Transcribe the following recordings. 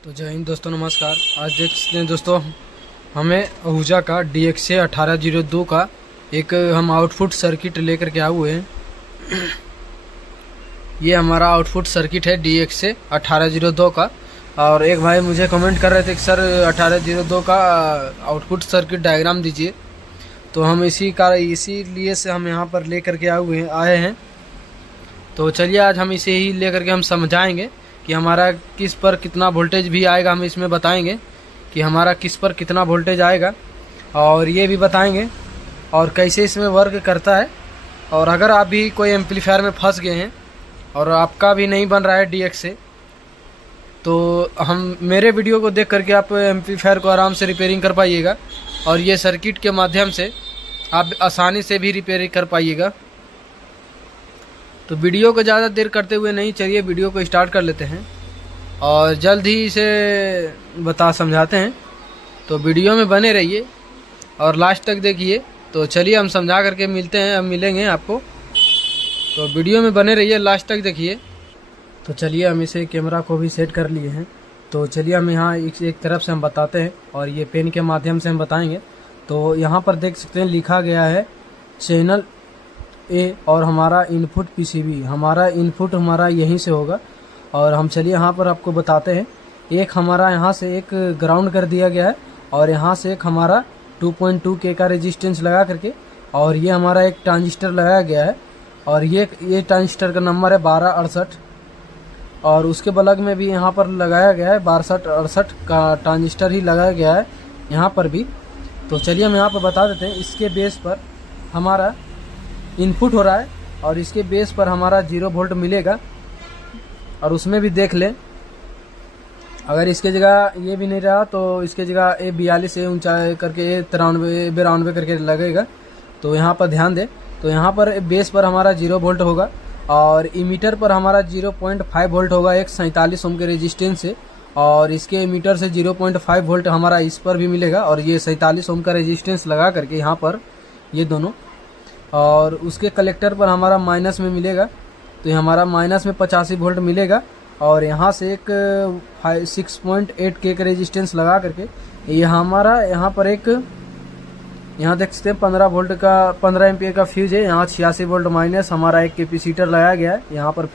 तो जय हिंद दोस्तों, नमस्कार। आज देख सकते हैं दोस्तों, हमें आहूजा का DXA 1802 का एक हम आउटपुट सर्किट लेकर के आए हुए हैं। ये हमारा आउटपुट सर्किट है DXA 1802 का। और एक भाई मुझे कमेंट कर रहे थे कि सर 1802 का आउटपुट सर्किट डायग्राम दीजिए। तो हम इसीलिए से हम यहाँ पर लेकर के आए हैं। तो चलिए आज हम इसे ही लेकर के हम समझाएंगे कि हमारा किस पर कितना वोल्टेज भी आएगा। हम इसमें बताएंगे कि हमारा किस पर कितना वोल्टेज आएगा, और ये भी बताएंगे और कैसे इसमें वर्क करता है। और अगर आप भी कोई एम्पलीफायर में फंस गए हैं और आपका भी नहीं बन रहा है DXA, तो हम मेरे वीडियो को देख करके आप एम्पलीफायर को आराम से रिपेयरिंग कर पाइएगा। और ये सर्किट के माध्यम से आप आसानी से भी रिपेयरिंग कर पाइएगा। तो वीडियो को ज़्यादा देर करते हुए नहीं, चलिए वीडियो को स्टार्ट कर लेते हैं और जल्द ही इसे समझाते हैं। तो वीडियो में बने रहिए और लास्ट तक देखिए। तो चलिए हम समझा करके मिलेंगे आपको। तो वीडियो में बने रहिए, लास्ट तक देखिए। तो चलिए हम इसे कैमरा को भी सेट कर लिए हैं। तो चलिए हम यहाँ एक तरफ से हम बताते हैं और ये पेन के माध्यम से हम बताएंगे। तो यहाँ पर देख सकते हैं लिखा गया है चैनल ए और हमारा इनपुट PCB। हमारा इनपुट यहीं से होगा। और हम चलिए यहाँ पर आपको बताते हैं। एक हमारा यहाँ से एक ग्राउंड कर दिया गया है और यहाँ से एक हमारा 2.2K का रेजिस्टेंस लगा करके, और ये हमारा एक ट्रांजिस्टर लगाया गया है। और ये ट्रांजिस्टर का नंबर है 1268। और उसके बगल में भी यहाँ पर लगाया गया है 6268 का ट्रांजिस्टर ही लगाया गया है यहाँ पर भी। तो चलिए हम यहाँ पर बता देते हैं। इसके बेस पर हमारा इनपुट हो रहा है और इसके बेस पर हमारा 0 वोल्ट मिलेगा। और उसमें भी देख लें, अगर इसके जगह ये भी नहीं रहा तो इसके जगह A42 से ऊंचाई करके A93 करके लगेगा। तो यहाँ पर ध्यान दें। तो यहाँ पर बेस पर हमारा 0 वोल्ट होगा और इमीटर पर हमारा 0.5 वोल्ट होगा एक 47 ओम के रेजिस्टेंस से। और इसके इमीटर से 0.5 वोल्ट हमारा इस पर भी मिलेगा और ये 47 ओम का रेजिस्टेंस लगा करके यहाँ पर ये दोनों। और उसके कलेक्टर पर हमारा माइनस में मिलेगा, तो ये हमारा माइनस में 85 वोल्ट मिलेगा। और यहाँ से एक 6.8K का रेजिस्टेंस लगा करके ये हमारा यहाँ पर एक, यहाँ देख सकते हैं 15 एम्पियर का फ्यूज है। यहाँ 86 वोल्ट माइनस हमारा एक कैपेसिटर लगाया गया है। यहाँ पर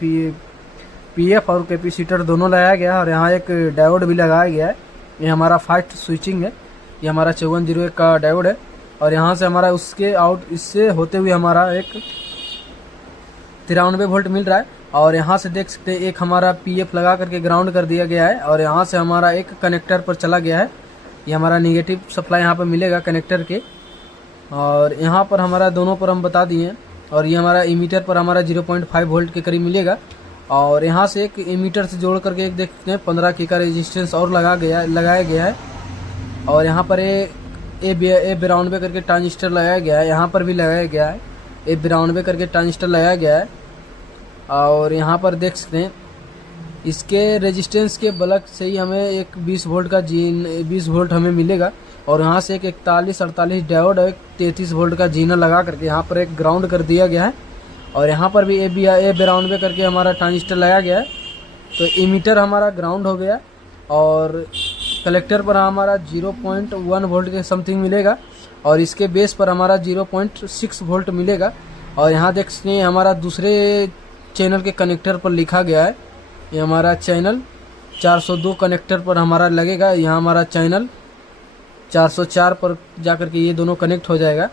PF और कैपेसिटर दोनों लगाया गया है। और यहाँ एक डायोड भी लगाया गया है। ये हमारा फास्ट स्विचिंग है। ये हमारा 5401 का डायोड है। और यहाँ से हमारा इससे होते हुए हमारा एक 93 वोल्ट मिल रहा है। और यहाँ से देख सकते हैं एक हमारा PF लगा करके ग्राउंड कर दिया गया है। और यहाँ से हमारा एक कनेक्टर पर चला गया है। ये हमारा नेगेटिव सप्लाई यहाँ पर मिलेगा कनेक्टर के। और यहाँ पर हमारा दोनों पर हम बता दिए। और ये हमारा इमीटर पर हमारा 0.5 वोल्ट के करीब मिलेगा। और यहाँ से एक इमीटर से जोड़ करके एक देख सकते हैं 15K का रेजिस्टेंस और लगाया गया है। और यहाँ पर A92 करके ट्रांजिस्टर लगाया गया है। यहाँ पर भी लगाया गया है A92 करके ट्रांजिस्टर लगाया गया है। और यहाँ पर देख सकते हैं इसके रेजिस्टेंस के बल्क से ही हमें एक 20 वोल्ट हमें मिलेगा। और यहाँ से एक 4148 डायोड और एक 33 वोल्ट का जीना लगा करके यहाँ पर एक ग्राउंड कर दिया गया है। और यहाँ पर भी A92 करके हमारा ट्रांजिस्टर लगाया गया है। तो इमीटर हमारा ग्राउंड हो गया और कलेक्टर पर हमारा 0.1 वोल्ट के समथिंग मिलेगा। और इसके बेस पर हमारा 0.6 वोल्ट मिलेगा। और यहाँ देख सकते हैं हमारा दूसरे चैनल के कनेक्टर पर लिखा गया है। ये हमारा चैनल 402 कनेक्टर पर हमारा लगेगा। यहाँ हमारा चैनल 404 पर जाकर के ये दोनों कनेक्ट हो जाएगा।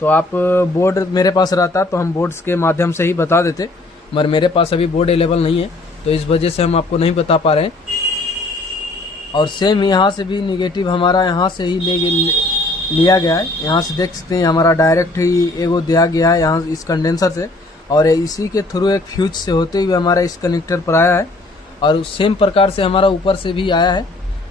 तो आप बोर्ड मेरे पास रहता तो हम बोर्ड्स के माध्यम से ही बता देते, मगर मेरे पास अभी बोर्ड अवेलेबल नहीं है, तो इस वजह से हम आपको नहीं बता पा रहे हैं। और सेम यहाँ से भी निगेटिव हमारा यहाँ से ही लिया गया है। यहाँ से देख सकते हैं हमारा डायरेक्ट ही एगो दिया गया है यहाँ इस कंडेंसर से। और इसी के थ्रू एक फ्यूज से होते हुए हमारा इस कनेक्टर पर आया है। और सेम प्रकार से हमारा ऊपर से भी आया है।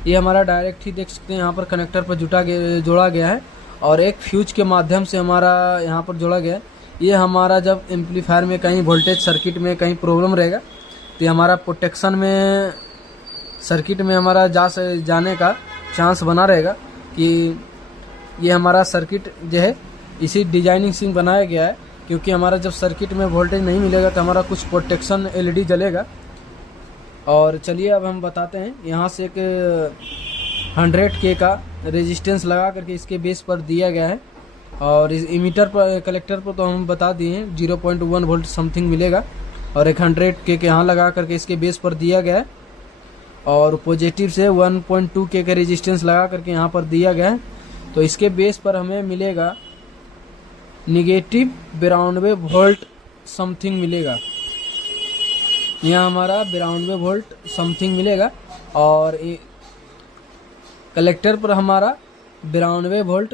ये हमारा डायरेक्ट ही देख सकते हैं यहाँ पर कनेक्टर पर जोड़ा गया है। और एक फ्यूज के माध्यम से हमारा यहाँ पर जोड़ा गया है। ये हमारा जब एम्पलीफायर में कहीं वोल्टेज सर्किट में कहीं प्रॉब्लम रहेगा तो हमारा प्रोटेक्शन में सर्किट में हमारा जाने का चांस बना रहेगा कि ये हमारा सर्किट जो है इसी डिजाइनिंग से बनाया गया है। क्योंकि हमारा जब सर्किट में वोल्टेज नहीं मिलेगा तो हमारा कुछ प्रोटेक्शन LED जलेगा और चलिए अब हम बताते हैं, यहाँ से एक 100K का रेजिस्टेंस लगा करके इसके बेस पर दिया गया है। और इस इमीटर पर, कलेक्टर पर तो हम बता दिए हैं 0.1 वोल्ट समथिंग मिलेगा, और एक 100K के यहाँ लगा करके इसके बेस पर दिया गया है। और पॉजिटिव से 1.2K का रेजिस्टेंस लगा करके यहाँ पर दिया गया है। तो इसके बेस पर हमें मिलेगा निगेटिव 92 वोल्ट समथिंग मिलेगा। यहाँ हमारा 92 वोल्ट समथिंग मिलेगा। और कलेक्टर पर हमारा 92 वोल्ट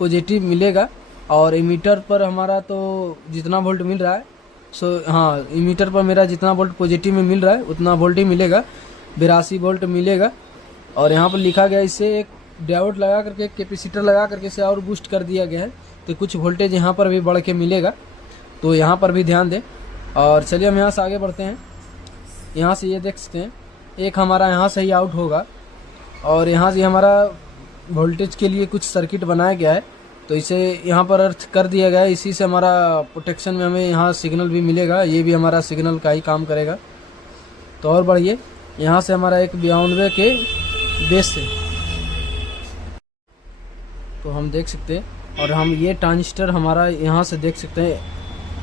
पॉजिटिव मिलेगा। और इमीटर पर हमारा तो जितना वोल्ट मिल रहा है, हाँ, इमीटर पर मेरा जितना वोल्ट पॉजिटिव में मिल रहा है उतना वोल्ट ही मिलेगा, 82 वोल्ट मिलेगा। और यहाँ पर लिखा गया इसे एक डायोड लगा करके, एक कैपेसिटर लगा करके इसे और बूस्ट कर दिया गया है, तो कुछ वोल्टेज यहाँ पर भी बढ़ के मिलेगा, तो यहाँ पर भी ध्यान दें। और चलिए हम यहाँ से आगे बढ़ते हैं। यहाँ से ये देख सकते हैं, एक हमारा यहाँ से ही आउट होगा, और यहाँ से हमारा वोल्टेज के लिए कुछ सर्किट बनाया गया है, तो इसे यहाँ पर अर्थ कर दिया गया है। इसी से हमारा प्रोटेक्शन में हमें यहाँ सिग्नल भी मिलेगा, ये भी हमारा सिग्नल का ही काम करेगा। तो और बढ़िए, यहाँ से हमारा एक 92 के बेस से तो हम देख सकते हैं। और हम ये ट्रांजिस्टर हमारा यहाँ से देख सकते हैं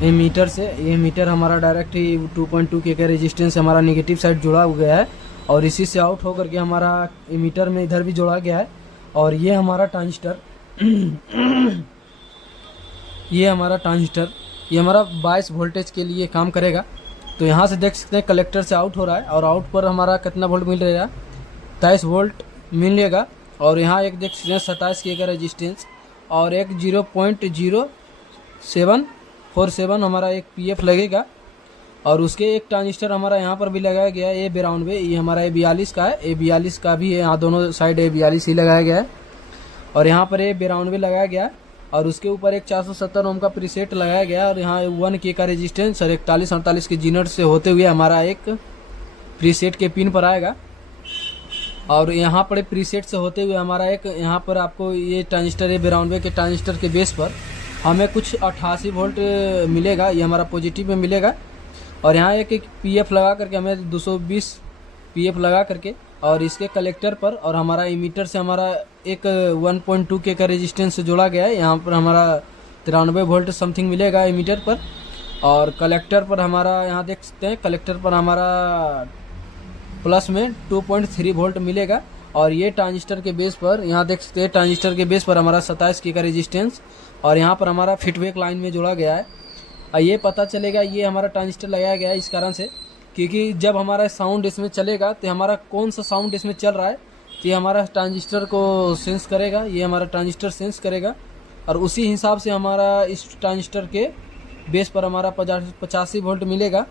एमीटर से, ये मीटर हमारा डायरेक्ट ही 2.2K का रेजिस्टेंस हमारा नेगेटिव साइड जुड़ा गया है, और इसी से आउट होकर के हमारा एमीटर में इधर भी जोड़ा गया है। और ये हमारा ट्रांजिस्टर ये हमारा 22 वोल्टेज के लिए काम करेगा। तो यहाँ से देख सकते हैं कलेक्टर से आउट हो रहा है, और आउट पर हमारा कितना वोल्ट मिल रहा है, 23 वोल्ट मिलेगा। और यहाँ एक देख सकते हैं 27K का रेजिस्टेंस, और एक 0.0747 हमारा एक PF लगेगा। और उसके एक ट्रांजिस्टर हमारा यहाँ पर भी लगाया गया है, A92, ये हमारा A42 का है, A42 का भी है, यहाँ दोनों साइड A42 ही लगाया गया है। और यहाँ पर A92 लगाया गया है, और उसके ऊपर एक 470 ओम का प्रीसेट लगाया गया है। और यहाँ 1K का रेजिस्टेंस और 41-48 के जीनर से होते हुए हमारा एक प्रीसेट के पिन पर आएगा। और यहाँ पर प्रीसेट से होते हुए हमारा एक, यहाँ पर आपको ये ट्रांजिस्टर A92 के ट्रांजिस्टर के बेस पर हमें कुछ 88 वोल्ट मिलेगा, ये हमारा पॉजिटिव में मिलेगा। और यहाँ एक PF लगा करके हमें 220 PF लगा करके, और इसके कलेक्टर पर और हमारा इमीटर से हमारा एक 1.2K का रेजिस्टेंस जोड़ा गया है। यहाँ पर हमारा 93 वोल्ट समथिंग मिलेगा इमीटर पर। और कलेक्टर पर हमारा यहाँ देख सकते हैं, कलेक्टर पर हमारा प्लस में 2.3 वोल्ट मिलेगा। और ये ट्रांजिस्टर के बेस पर यहाँ देख सकते हैं, ट्रांजिस्टर के बेस पर हमारा 27K का रेजिस्टेंस, और यहाँ पर हमारा फीडबैक लाइन में जोड़ा गया है। ये पता चलेगा ये हमारा ट्रांजिस्टर लगाया गया है इस कारण से, क्योंकि जब हमारा साउंड इसमें चलेगा तो हमारा कौन सा साउंड इसमें चल रहा है, तो ये हमारा ट्रांजिस्टर को सेंस करेगा, ये हमारा ट्रांजिस्टर सेंस करेगा। और उसी हिसाब से हमारा इस ट्रांजिस्टर के बेस पर हमारा 85 वोल्ट मिलेगा।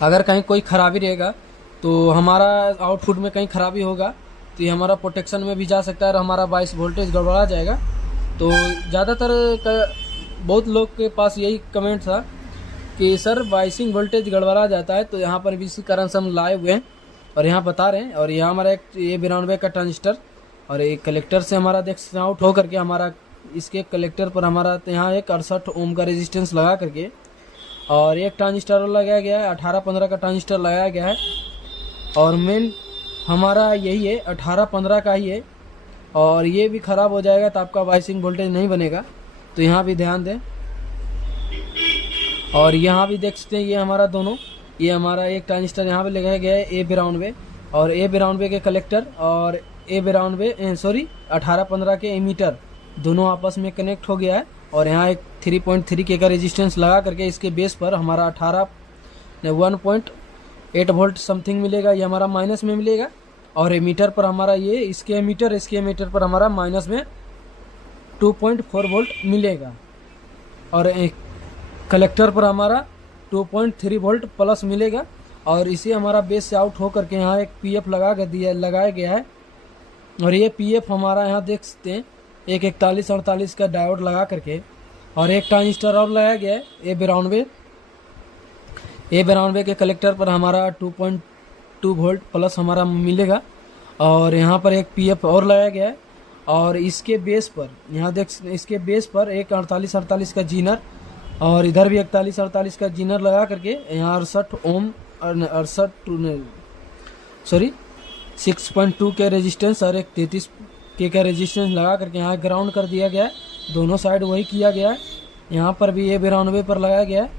अगर कहीं कोई खराबी रहेगा तो हमारा आउटपुट में कहीं खराबी होगा तो ये हमारा प्रोटेक्शन में भी जा सकता है, और हमारा 22 वोल्टेज गड़बड़ा जाएगा। तो ज़्यादातर बहुत लोग के पास यही कमेंट था कि सर बाइसिंग वोल्टेज गड़बड़ा जाता है, तो यहाँ पर भी इसी कारण से हम लाए हुए हैं और यहाँ बता रहे हैं। और यहाँ हमारा एक A92 का ट्रांजिस्टर, और एक कलेक्टर से हमारा देख सकते हैं आउट हो करके हमारा इसके कलेक्टर पर हमारा यहाँ एक 68 ओम का रेजिस्टेंस लगा करके, और एक ट्रांजिस्टर लगाया गया है, 18-15 का ट्रांजिस्टर लगाया गया है। और मेन हमारा यही है, 18-15 का ही है, और ये भी ख़राब हो जाएगा तो आपका बाइसिंग वोल्टेज नहीं बनेगा, तो यहाँ भी ध्यान दें। और यहाँ भी देख सकते हैं, ये हमारा दोनों, ये हमारा एक ट्रांजिस्टर यहाँ पे लगाया गया है A92, और A92 के कलेक्टर और A92 18-15 के एमीटर दोनों आपस में कनेक्ट हो गया है। और यहाँ एक 3.3K का रेजिस्टेंस लगा करके इसके बेस पर हमारा 1.8 वोल्ट समथिंग मिलेगा, ये हमारा माइनस में मिलेगा। और एमीटर पर हमारा ये इसके एमीटर पर हमारा माइनस में 2.4 वोल्ट मिलेगा। और एक कलेक्टर पर हमारा 2.3 वोल्ट प्लस मिलेगा। और इसे हमारा बेस से आउट हो करके यहाँ एक PF लगाया गया है। और ये PF हमारा यहाँ देख सकते हैं एक 41-48 का डायोड लगा करके, और एक ट्रांजिस्टर और लगाया गया है A92 के कलेक्टर पर हमारा 2.2 वोल्ट प्लस हमारा मिलेगा। और यहाँ पर एक PF और लगाया गया है। और इसके बेस पर यहाँ देख, इसके बेस पर एक 48-48 का जीनर और इधर भी 41-48 का जीनर लगा करके यहाँ 6.2 के रेजिस्टेंस और एक 33 के का रेजिस्टेंस लगा करके यहाँ ग्राउंड कर दिया गया है। दोनों साइड वही किया गया है। यहाँ पर भी ये 92 पर लगाया गया है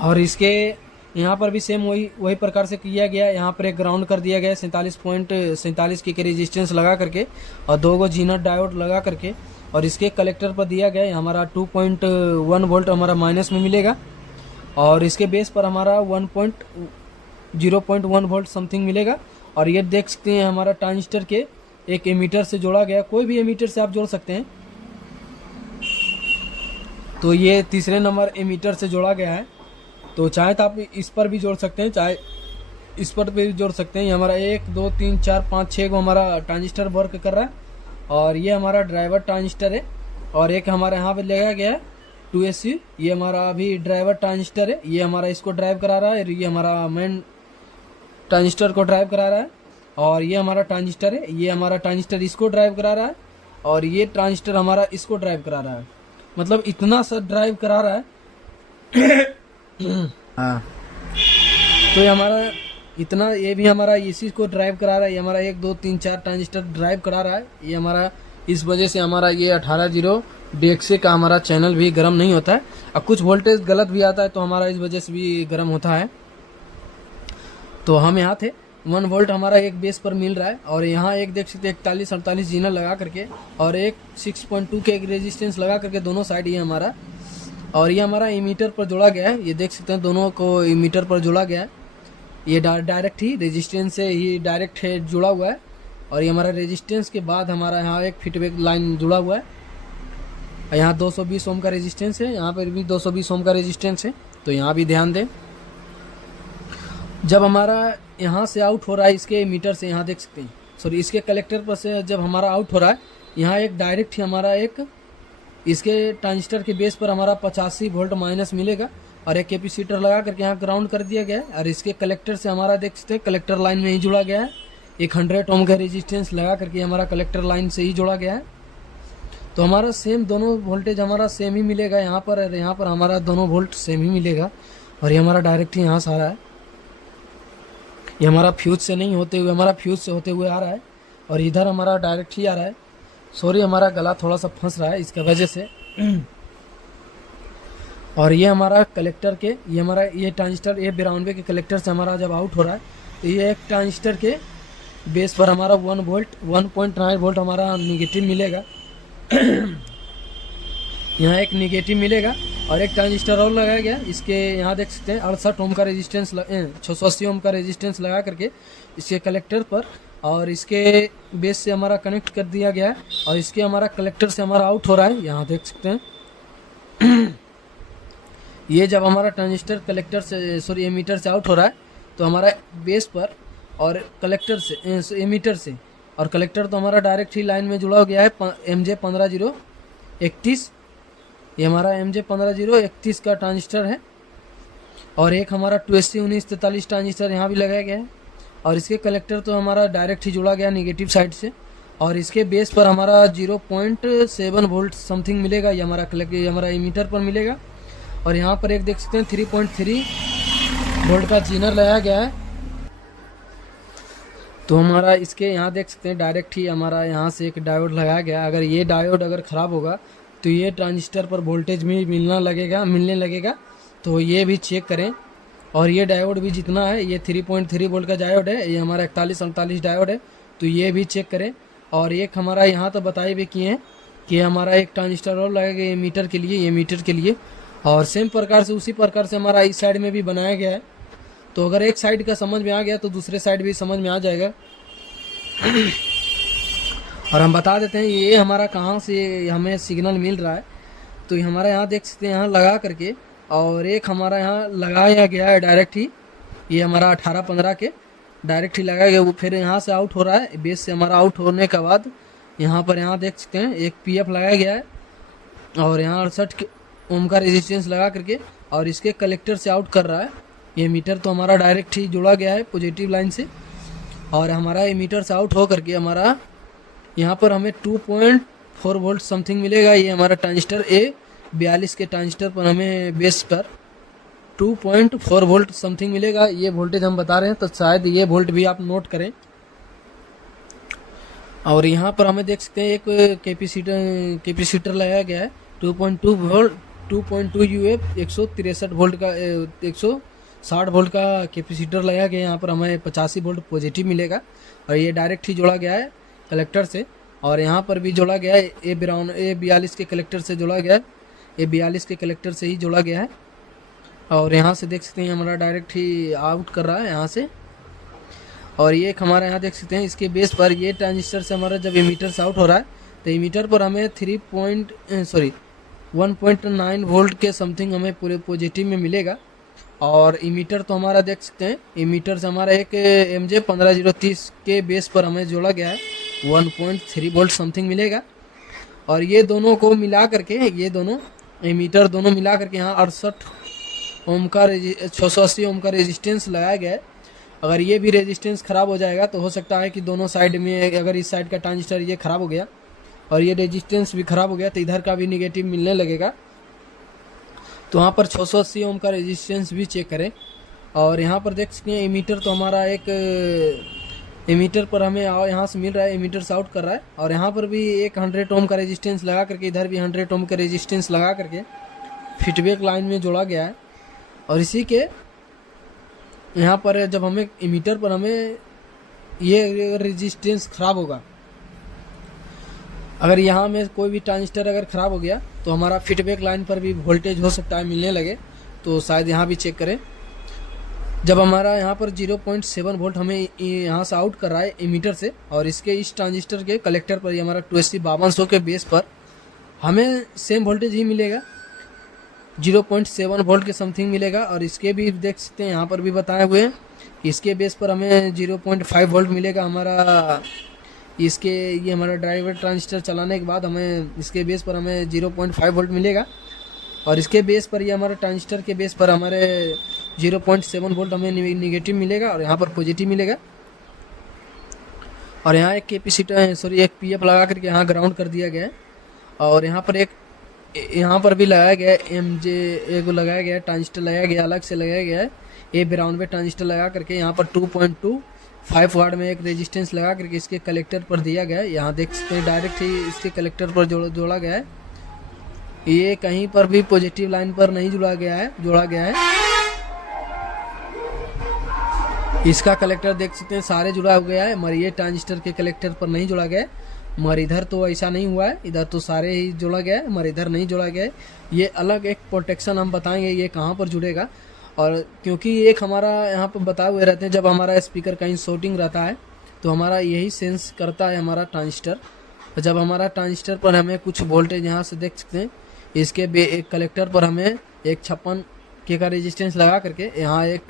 और इसके यहाँ पर भी सेम वही प्रकार से किया गया है। यहाँ पर एक ग्राउंड कर दिया गया है 47.47 के रेजिस्टेंस लगा करके और 2 गो जीनर डायोड लगा करके, और इसके कलेक्टर पर दिया गया है हमारा 2.1 वोल्ट हमारा माइनस में मिलेगा और इसके बेस पर हमारा 0.1 वोल्ट समथिंग मिलेगा। और ये देख सकते हैं हमारा ट्रांजिस्टर के एक एमीटर से जोड़ा गया, कोई भी एमीटर से आप जोड़ सकते हैं। तो ये तीसरे नंबर एमीटर से जोड़ा गया है, तो चाहे तो आप इस पर भी जोड़ सकते हैं, चाहे इस पर भी जोड़ सकते हैं। ये हमारा 1 2 3 4 5 6 को हमारा ट्रांजिस्टर वर्क कर रहा है और ये हमारा ड्राइवर ट्रांजिस्टर है। और एक हमारा यहाँ पे लगाया गया है 2SU, ये हमारा अभी ड्राइवर ट्रांजिस्टर है, ये हमारा इसको ड्राइव करा रहा है, ये हमारा मेन ट्रांजिस्टर को ड्राइव करा रहा है। और ये हमारा ट्रांजिस्टर है, ये हमारा ट्रांजिस्टर इसको ड्राइव करा रहा है और ये ट्रांजिस्टर हमारा इसको ड्राइव करा रहा है। मतलब इतना सा ड्राइव करा रहा है हाँ, तो ये हमारा इतना, ये भी हमारा इसी को ड्राइव करा रहा है। ये हमारा 1 2 3 4 ट्रांजिस्टर ड्राइव करा रहा है। ये हमारा इस वजह से हमारा ये 180 DXA का हमारा चैनल भी गर्म नहीं होता है और कुछ वोल्टेज गलत भी आता है, तो हमारा इस वजह से भी गर्म होता है। तो हम यहाँ थे 1 वोल्ट हमारा एक बेस पर मिल रहा है और यहाँ एक देख सकते 41-48 जीनर लगा करके और एक 6.2 के एक रेजिस्टेंस लगा करके दोनों साइड ये हमारा, और ये हमारा इमीटर पर जोड़ा गया है। ये देख सकते हैं दोनों को इमीटर पर जोड़ा गया है। ये डायरेक्ट ही रेजिस्टेंस से ही डायरेक्ट है जुड़ा हुआ है और ये हमारा रेजिस्टेंस के बाद हमारा यहाँ एक फीडबैक लाइन जुड़ा हुआ है। यहाँ 220 ओम का रेजिस्टेंस है, यहाँ पर भी 220 ओम का रेजिस्टेंस है, तो यहाँ भी ध्यान दें। जब हमारा यहाँ से आउट हो रहा है इसके मीटर से, यहाँ देख सकते हैं सॉरी इसके कलेक्टर पर से जब हमारा आउट हो रहा है, यहाँ एक डायरेक्ट ही हमारा एक इसके ट्रांजिस्टर के बेस पर हमारा 85 वोल्ट माइनस मिलेगा और एक कैपेसिटर लगा करके यहाँ ग्राउंड कर दिया गया है। और इसके कलेक्टर से हमारा देख सकते हैं कलेक्टर लाइन में ही जुड़ा गया है, एक 100 ओम का रेजिस्टेंस लगा करके हमारा कलेक्टर लाइन से ही जोड़ा गया है। तो हमारा सेम दोनों वोल्टेज हमारा सेम ही मिलेगा यहाँ पर, और यहाँ पर हमारा दोनों वोल्ट सेम ही मिलेगा। और ये हमारा डायरेक्ट ही यहाँ से आ रहा है, ये हमारा फ्यूज से नहीं होते हुए, हमारा फ्यूज से होते हुए आ रहा है और इधर हमारा डायरेक्ट ही आ रहा है। सॉरी हमारा गला थोड़ा सा फंस रहा है इसका वजह से। और ये हमारा कलेक्टर के, ये हमारा ये ट्रांजिस्टर ये 92 के कलेक्टर से हमारा जब आउट हो रहा है, तो ये एक ट्रांजिस्टर के बेस पर हमारा 1.9 वोल्ट हमारा निगेटिव मिलेगा यहाँ एक निगेटिव मिलेगा और एक ट्रांजिस्टर और लगाया गया। इसके यहाँ देख सकते हैं 68 ओम का रेजिस्टेंस 680 ओम का रेजिस्टेंस लगा करके इसके कलेक्टर पर, और इसके बेस से हमारा कनेक्ट कर दिया गया है और इसके हमारा कलेक्टर से हमारा आउट हो रहा है। यहाँ देख सकते हैं ये जब हमारा ट्रांजिस्टर कलेक्टर से सॉरी एमीटर से आउट हो रहा है, तो हमारा बेस पर और कलेक्टर से एमीटर से और कलेक्टर तो हमारा डायरेक्ट ही लाइन में जुड़ा गया है MJ15031। ये हमारा MJ15031 का ट्रांजिस्टर है और एक हमारा 2SC1943 ट्रांजिस्टर यहाँ भी लगाया गया है और इसके कलेक्टर तो हमारा डायरेक्ट ही जुड़ा गया नेगेटिव साइड से और इसके बेस पर हमारा 0.7 वोल्ट समथिंग मिलेगा। ये हमारा एमीटर पर मिलेगा और यहाँ पर एक देख सकते हैं 3.3 वोल्ट का जीनर लगाया गया है। तो हमारा इसके यहाँ देख सकते हैं डायरेक्ट ही हमारा यहाँ से एक डायोड लगाया गया। अगर ये डायोड अगर ख़राब होगा तो ये ट्रांजिस्टर पर वोल्टेज भी मिलने लगेगा, तो ये भी चेक करें। और ये डायोड भी जितना है ये 3.3 वोल्ट का डायोड है, ये हमारा 41-48 डायोड है, तो ये भी चेक करें। और एक हमारा यहाँ तो बताए भी किए हैं कि हमारा एक ट्रांजिस्टर और लगेगा ये मीटर के लिए, ये मीटर के लिए, और सेम प्रकार से उसी प्रकार से हमारा इस साइड में भी बनाया गया है। तो अगर एक साइड का समझ में आ गया तो दूसरे साइड भी समझ में आ जाएगा। और हम बता देते हैं ये हमारा कहाँ से हमें सिग्नल मिल रहा है। तो हमारा यहाँ देख सकते हैं यहाँ लगा करके, और एक हमारा यहाँ लगाया गया है डायरेक्ट ही, ये हमारा 18-15 के डायरेक्ट ही लगाया गया, वो फिर यहाँ से आउट हो रहा है। बेस से हमारा आउट होने के बाद यहाँ पर यहाँ देख सकते हैं एक PF लगाया गया है और यहाँ 68 ओम का रेजिस्टेंस लगा करके और इसके कलेक्टर से आउट कर रहा है। ये मीटर तो हमारा डायरेक्ट ही जुड़ा गया है पॉजिटिव लाइन से, और हमारा ये मीटर से आउट हो करके हमारा यहाँ पर हमें 4 वोल्ट समथिंग मिलेगा। ये हमारा ट्रांजिस्टर A42 के ट्रांजिस्टर पर हमें बेस पर 2.4 वोल्ट समथिंग मिलेगा। ये वोल्टेज हम बता रहे हैं, तो शायद ये वोल्ट भी आप नोट करें। और यहाँ पर हमें देख सकते हैं एक कैपेसिटर लगाया गया है 2.2 वोल्ट 2.2 UF 163 वोल्ट का 160 वोल्ट का कैपेसिटर लगाया गया। यहाँ पर हमें 85 वोल्ट पॉजिटिव मिलेगा और ये डायरेक्ट ही जोड़ा गया है कलेक्टर से। और यहाँ पर भी जोड़ा गया है A42 के कलेक्टर से जोड़ा गया है, A42 के कलेक्टर से ही जोड़ा गया है। और यहाँ से देख सकते हैं हमारा डायरेक्ट ही आउट कर रहा है यहाँ से। और ये हमारा यहाँ देख सकते हैं इसके बेस पर ये ट्रांजिस्टर से हमारा जब इमीटर से आउट हो रहा है तो इमीटर पर हमें 1.9 वोल्ट के समथिंग हमें पूरे पॉजिटिव में मिलेगा। और इमीटर तो हमारा देख सकते हैं इमीटर से हमारा एक MJ15030 के बेस पर हमें जोड़ा गया है 1.3 वोल्ट समथिंग मिलेगा। और ये दोनों को मिला करके ये दोनों इमीटर दोनों मिला करके यहाँ 68 ओम का 680 ओम का रेजिस्टेंस लगाया गया है। अगर ये भी रेजिस्टेंस ख़राब हो जाएगा तो हो सकता है कि दोनों साइड में, अगर इस साइड का ट्रांजिस्टर ये ख़राब हो गया और ये रेजिस्टेंस भी ख़राब हो गया तो इधर का भी निगेटिव मिलने लगेगा। तो वहाँ पर 680 ओम का रेजिस्टेंस भी चेक करें। और यहाँ पर देख सकते हैं इमीटर तो हमारा एक इमीटर पर हमें यहाँ से मिल रहा है, इमीटर से आउट कर रहा है। और यहाँ पर भी एक 100 ओम का रेजिस्टेंस लगा करके इधर भी 100 ओम का रेजिस्टेंस लगा करके फीडबैक लाइन में जोड़ा गया है। और इसी के यहाँ पर जब हमें इमीटर पर हमें ये रेजिस्टेंस ख़राब होगा, अगर यहाँ में कोई भी ट्रांजिस्टर अगर ख़राब हो गया तो हमारा फीडबैक लाइन पर भी वोल्टेज हो सकता है मिलने लगे। तो शायद यहाँ भी चेक करें। जब हमारा यहाँ पर 0.7 वोल्ट हमें यहाँ से आउट कर रहा है इमीटर से और इसके इस ट्रांजिस्टर के कलेक्टर पर हमारा 280-5200 के बेस पर हमें सेम वोल्टेज ही मिलेगा, 0.7 वोल्ट के समथिंग मिलेगा। और इसके भी देख सकते हैं यहाँ पर भी बताए हुए हैं, इसके बेस पर हमें 0.5 वोल्ट मिलेगा हमारा। इसके ये हमारा ड्राइवर ट्रांजिस्टर चलाने के बाद हमें इसके बेस पर हमें 0.5 वोल्ट मिलेगा। और इसके बेस पर ये हमारे ट्रांजिस्टर के बेस पर हमारे 0.7 वोल्ट हमें निगेटिव मिलेगा और यहाँ पर पॉजिटिव मिलेगा। और यहाँ एक कैपेसिटर एक PF लगा करके यहाँ ग्राउंड कर दिया गया है। और यहाँ पर भी लगाया गया है MJ एक लगाया गया है, ट्रांजिस्टर लगाया गया, अलग से लगाया गया है A92 ट्रांजिस्टर लगा करके यहाँ पर 2.25 वाट में एक रेजिस्टेंस लगा करके इसके कलेक्टर पर दिया गया है। यहाँ देख सकते हैं डायरेक्ट ही इसके कलेक्टर पर जोड़ा गया है। ये कहीं पर भी पॉजिटिव लाइन पर नहीं जोड़ा गया है। इसका कलेक्टर देख सकते हैं सारे जुड़ा हो गया है, मगर ये ट्रांजिस्टर के कलेक्टर पर नहीं जोड़ा गया है। मगर इधर तो ऐसा नहीं हुआ है, इधर तो सारे ही जोड़ा गया है, मगर इधर नहीं जोड़ा गया है। ये अलग एक प्रोटेक्शन हम बताएंगे ये कहाँ पर जुड़ेगा। और क्योंकि एक हमारा यहाँ पर बताए हुए रहते हैं जब हमारा स्पीकर कहीं शॉर्टिंग रहता है तो हमारा यही सेंस करता है हमारा ट्रांजिस्टर। जब हमारा ट्रांजिस्टर पर हमें कुछ वोल्टेज यहाँ से देख सकते हैं, इसके एक कलेक्टर पर हमें एक 56 के का रेजिस्टेंस लगा करके यहाँ एक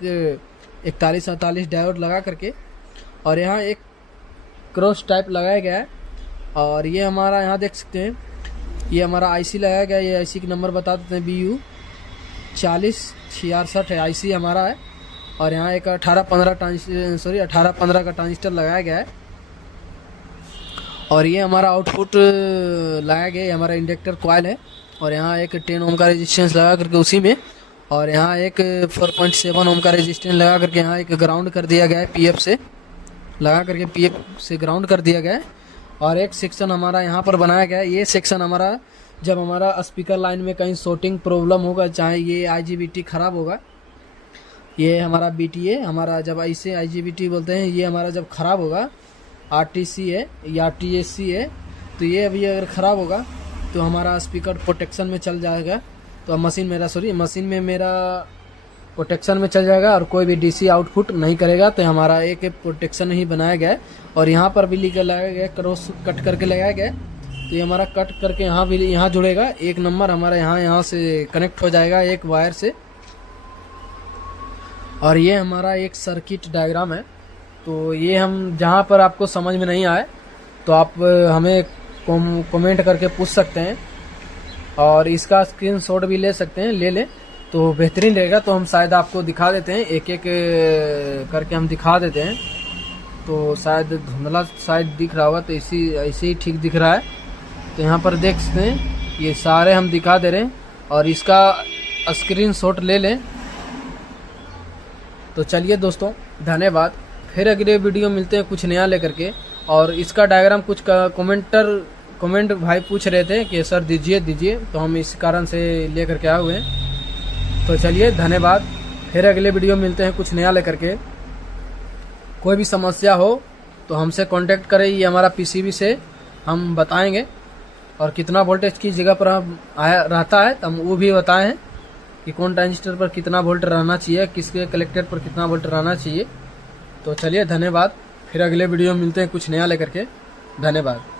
41-48 डायोड लगा करके और यहाँ एक क्रॉस टाइप लगाया गया है। और ये हमारा यहाँ देख सकते हैं ये हमारा IC लगाया गया है। ये IC का नंबर बता देते हैं BU 4066 है IC हमारा है। और यहाँ एक 18-15 का ट्रांजिस्टर लगाया गया है। और ये हमारा आउटपुट लगाया गया है, हमारा इंडक्टर कॉइल है। और यहाँ एक 10 ओम का रेजिस्टेंस लगा करके उसी में, और यहाँ एक 4.7 ओम का रेजिस्टेंस लगा करके यहाँ एक ग्राउंड कर दिया गया है, PF से लगा करके PF से ग्राउंड कर दिया गया है। और एक सेक्शन हमारा यहाँ पर बनाया गया है। ये सेक्शन हमारा जब हमारा स्पीकर लाइन में कहीं शॉर्टिंग प्रॉब्लम होगा, चाहे ये IGBT ख़राब होगा, ये हमारा BTA हमारा जब ऐसे IGBT बोलते हैं, ये हमारा जब ख़राब होगा RTC है या TSC है, तो ये अभी अगर ख़राब होगा तो हमारा स्पीकर प्रोटेक्शन में चल जाएगा। तो मशीन में मेरा प्रोटेक्शन में चल जाएगा और कोई भी DC आउटपुट नहीं करेगा। तो हमारा एक प्रोटेक्शन ही बनाया गया है। और यहाँ पर भी लगाया गया, क्रॉस कट करके लगाया गया। तो ये हमारा कट करके यहाँ जुड़ेगा, एक नंबर हमारा यहाँ से कनेक्ट हो जाएगा एक वायर से। और ये हमारा एक सर्किट डायग्राम है। तो ये हम जहाँ पर आपको समझ में नहीं आए तो आप हमें कमेंट करके पूछ सकते हैं और इसका स्क्रीनशॉट भी ले सकते हैं, ले लें तो बेहतरीन रहेगा। तो हम शायद आपको दिखा देते हैं, एक एक करके हम दिखा देते हैं। तो शायद धुंधला शायद दिख रहा होगा, तो ऐसे ही ठीक दिख रहा है। तो यहाँ पर देख सकते हैं, ये सारे हम दिखा दे रहे हैं और इसका स्क्रीनशॉट ले लें। तो चलिए दोस्तों, धन्यवाद। फिर अगले वीडियो मिलते हैं कुछ नया लेकर के। और इसका डायग्राम कुछ कमेंट भाई पूछ रहे थे कि सर दीजिए, तो हम इस कारण से लेकर के आए हुए हैं। तो चलिए धन्यवाद, फिर अगले वीडियो मिलते हैं कुछ नया लेकर के। कोई भी समस्या हो तो हमसे कांटेक्ट करें, ये हमारा पीसीबी से हम बताएंगे। और कितना वोल्टेज की जगह पर हम रहता है तो हम वो भी बताए हैं कि कौन ट्रांजिस्टर पर कितना वोल्ट रहना चाहिए, किसके कलेक्टर पर कितना वोल्ट रहना चाहिए। तो चलिए धन्यवाद, फिर अगले वीडियो मिलते हैं कुछ नया लेकर के। धन्यवाद।